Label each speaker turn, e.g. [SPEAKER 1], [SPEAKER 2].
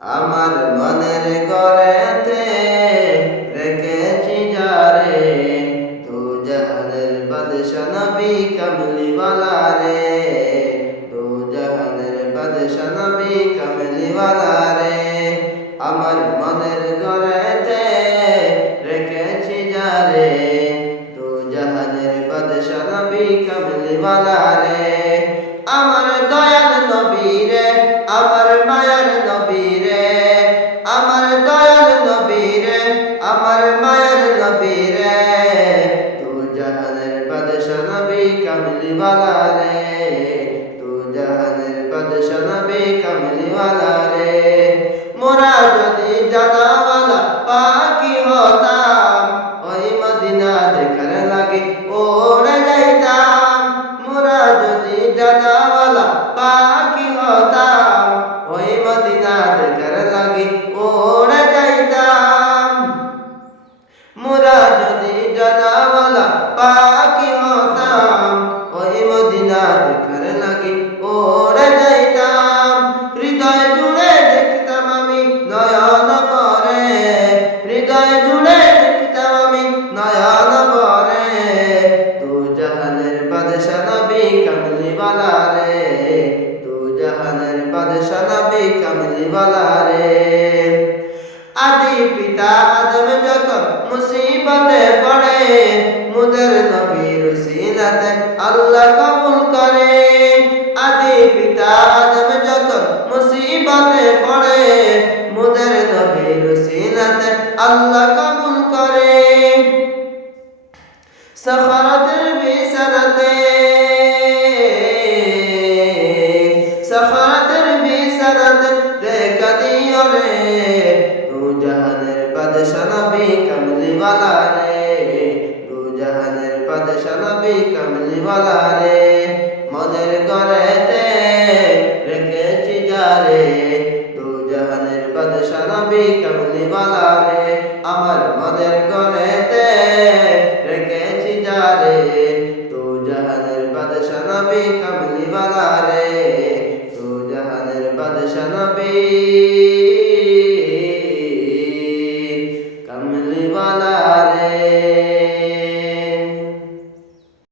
[SPEAKER 1] আমার মনের গড়েতে রেখেছি যারে, তু জাহানের বাদশা নবী কমলিওয়ালা রে তু জাহানের বাদশা নবী কমলিওয়ালা রে আমার মনের গড়েতে রেখেছি যারে। নবী রে, তু জাহানের বাদশা ওই মদিনা দেখার লাগে ওড়ে যাইতাম। মোরা যদি জানাওয়ালা পাখি হতাম, ওই মদিনা দেখার লাগে ওড়ে যাইতাম। মোরা যদি জানাওয়ালা পাখি হতাম, ওই মদিনা দেখার লাগে ওড়ে যাইতাম। হৃদয় জুড়ে দেখতাম আমি নয়ন পরে, হৃদয় জুড়ে দেখতাম আমি নয়ন পরে। তু জাহানের বাদশা নবী কমলিওয়ালা রে, তু জাহানের বাদশা নবী কমলিওয়ালা রে। আদি পিতা আদম যখন মুসিবতে পড়ে, মুদের নবীর সিনাতে আল্লাহ কবুল করে। আদি পিতা আদম যখন মুসিবতে পড়ে, মুদের নবীর সিনাতে আল্লাহ কবুল করে। সখরতের বিছানাতে সখরতের বিছানাতে দেখা দিও রে। তু জাহানের বাদশা নবী সনবি কামলিওয়ালা রে মনের ঘরেতে রেখেছি যারে তু জাহানের বাদশা নবি কামলিওয়ালা রে আমার মনের ঘরেতে রেখেছি যারে তু জাহানের বাদশা নবি কামলিওয়ালা রে তু জাহানের বাদশা নবি কামলিওয়ালা